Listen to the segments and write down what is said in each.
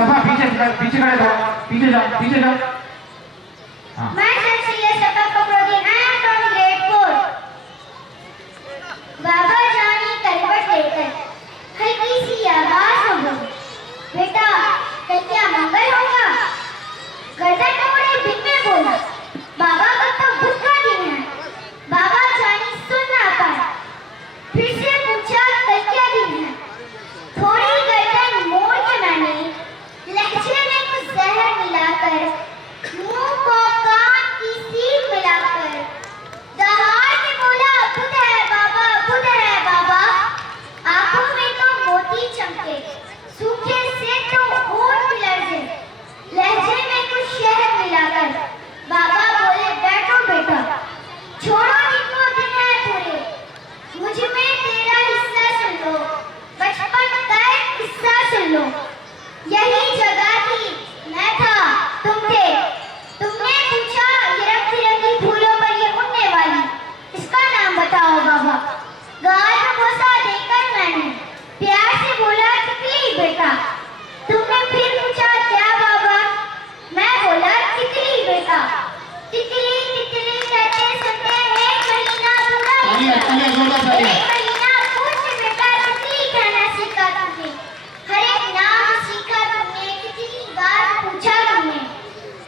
सभा पीछे खड़े जाओ, पीछे जाओ, पीछे जाओ। हाँ। मैं शख्सियत सभा कपड़ों I am from grade 4। बाबा जानी करवट लेकर हल्की सी आवाज हो गई, बेटा कल क्या मंगल होगा? गर्दन मोड़े बिन में बोला, बाबा का तो बुध का दिन है। बाबा जानी सुन ना पाया, फिर से पूछा कल क्या दिन है? थोड़ी गर्दन मोड़ के मैंने लहजे में कुछ जहर मिलाकर मुंह को कान की सील मिलाकर दहाड़ के बोला, बुध है बाबा, बुध है बाबा। आंखों में तो मोती चमके, सूखे से तो होठ लर्जे, लहजे में कुछ शहद मिलाकर बाबा बोले, बैठो बेटा, छोड़ो जिनको दिन है पूरे, मुझ में तेरा हिस्सा सुन लो, बचपन का एक किस्सा सुन लो। यही जगह थी, मैं था, तुम थे। तुमने पूछा ये रंग बिरंगी फूलों पर ये उड़ने वाली, इसका नाम बताओ बाबा। गाल में बोसा देकर मैंने प्यार से बोला, तितली बेटा। तुमने फिर पूछा क्या बाबा? मैं बोला, तितली बेटा। तितली तितली कहते सुनते एक महीना पूरा बीता। एक महीना पूछ बेटा, तितली कहना सीखा तुमने, हर एक नाम सीखा तुमने, कितनी बार पूछा तुमने।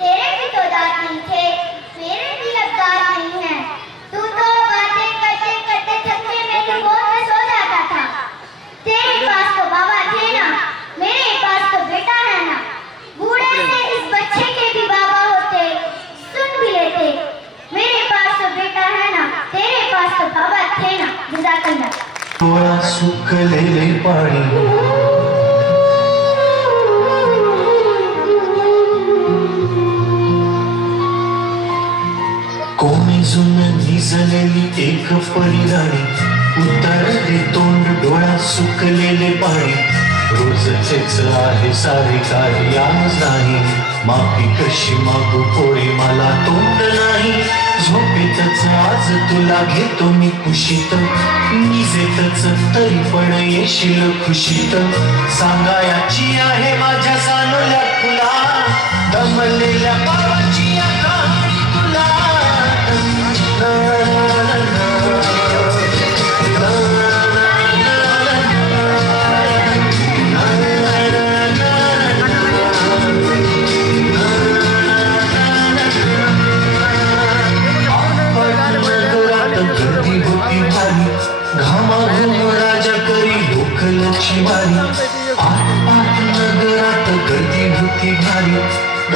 तेरे भी तो दांत नहीं थे, मेरे भी अब दांत नहीं है। तू तो बातें करते करते थके मेरी गोद में सो जाता था। तेरे पास तो बाबा थे ना, मेरे पास तो बेटा है ना। बूढ़े से इस बच्चे के भी बाबा होते, सुन भी लेते। मेरे पास तो बेटा है ना, तेरे पास तो बाबा थे ना। जज़ाकल्लाह। डोळा सुकलेले पाणी कोमेजून निजलेली एक परिराणी उत्तर दे तोंड डोळा सुकलेले पाणी रोजचेच आहे सारे काही आज नाही माफी कशी मागू पोरी मला तोंड नाही झोपेतच आज तुला घेतो मी कुशीत निजेतच तरी पण येशील खुशीत सांगायची आहे माझ्या सानोल्या तुला दमलेल्या पावाची या कहाणी तुला राजा करी लोकलची वारी आठ नगरात गर्दी होती भारी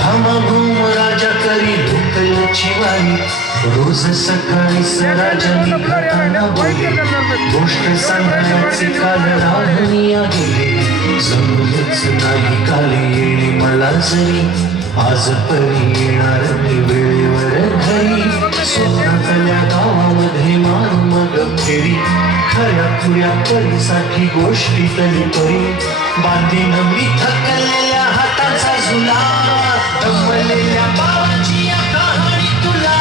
घामाघूम राजा करी लोकलची वारी रोज सकाळी राजांनी खाताना बोले गोष्ट सांगण्याचे काल राहणीया गेले जमलंच नाही काल येणे मला जरी आज परी येणार मी वेळेवर घरी स्वप्नातल्या गावामध्ये मारू मग फेरी खऱ्या खुऱ्या परीसाठी गोष्टी तरी परी बांधीन मी थकलेल्या हाताचा झुला दमलेल्या बाबाची या कहाणी तुला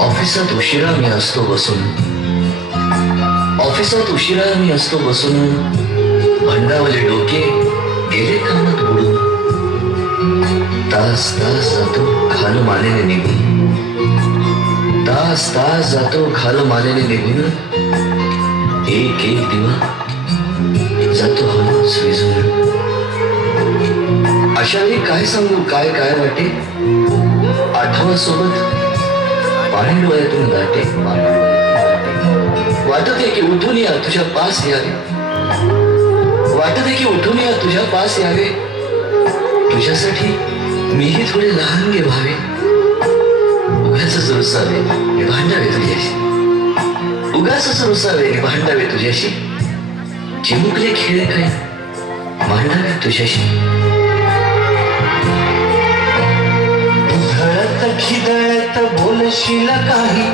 ऑफिसात उशिरा मी असतो बसून भंडावले डोके गेले कामात बुडून तास तास जातो खालू मानेने निघून एक एक दिवा जातो हळूच विझून अशावेळी काय सांगू काय काय वाटे आठवा सोबत पाणी डोळ्यातून दाटे वाटते की उठून या तुझ्या पास यावे तुझ्यासाठी मीही थोडे लहान गे व्हावे उगाचच रुसावे भांडावे तुझ्याशी चिमुकले खेळ काय मांडावे तुझ्याशी खिदळत बोलशील काही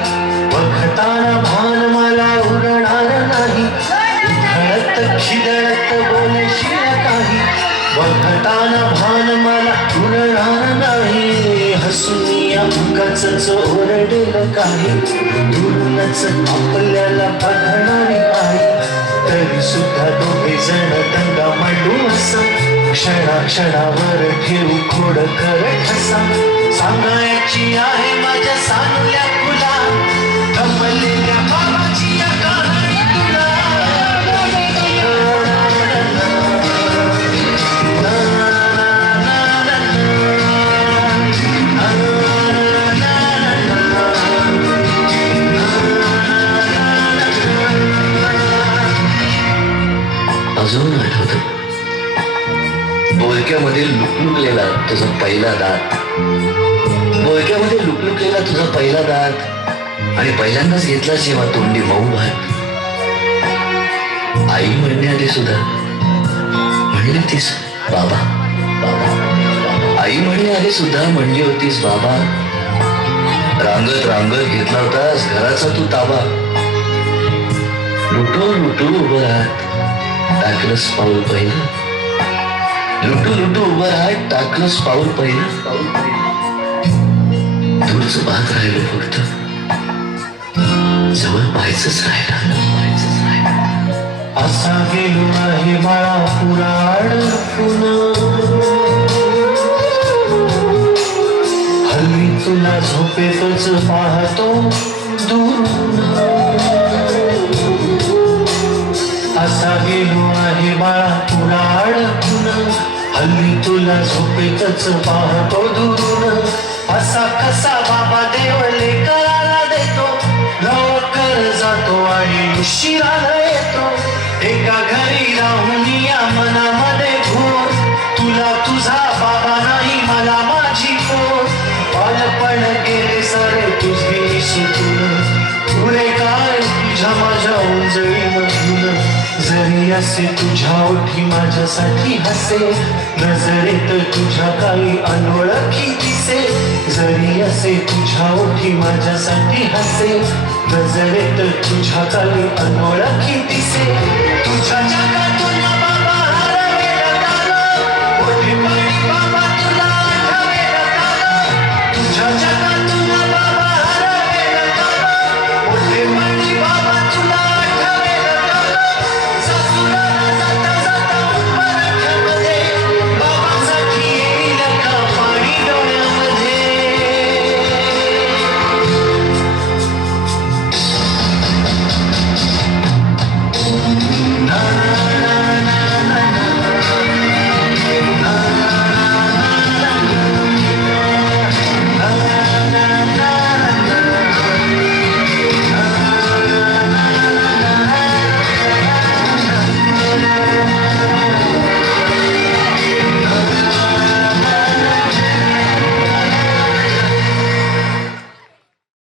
बघताना भान मला उरणार नाही खिदळत बोलशील काही बघताना भान मला उरणार नाही, हसून या उगाचच ओरडेल काही, दुरूनच आपल्याला बघणारी आई, तरी सुद्धा दोघे जण दंगा मांडू असा, क्षणाक्षणावर ठेवू खोड कर ठसा, सांगायची आहे माझ्या सानुल्या तुला, थंबलेल्या बाबाची या कहाणी तुला. अजून आठवतं बोलक्यामध्ये लुकलुकलेला तुझा पहिला दात, बोलक्यामध्ये लुकलुकलेला तुझा पहिला दात, आणि पहिल्यांदाच घेतला जेव्हा तोंडी मऊ भात. आई म्हणण्याआधी सुद्धा म्हणली होतीस बाबा बाबा, आई म्हणण्याआधी सुद्धा म्हणली होतीस बाबा. रांगत रांगत घेतला होतास घराचा तू ताबा. लुटू लुटू उभं राहत टाकलंस पाऊल पहिलं, लुटू लुटू उभं राहत टाकलंस पाऊल पहिलं. दूरच पाहत राहिलो फक्त, जवळ पाहायचंच राहिलं. असा गेलो आहे बाळा पुराण हल्ली तुला झोपेतच पाहतो दूर. असा गेलो आहे बाळा पुराण हल्ली तुला झोपेतच पाहतो दूरून. असा कसा बाबा देवले करायला देतो, लवकर जातो आणि उशिराला येतो. एका घरी राहून या मनामध्ये घोर, तुला तुझा बाबा नाही मला माझी पोर. बालपण गेले सरे तुझे सुटून, पुढे काय तुझ्या माझ्या उंजळी मधून. जरी असे तुझ्या ओठी माझ्यासाठी हसे, नजरेत तुझ्या काही अनोळखी दिसे. जरी असे तुझ्या ओठी माझ्यासाठी हसे, नजरेत तुझ्या काही अनोळखी दिसे. तुझ्या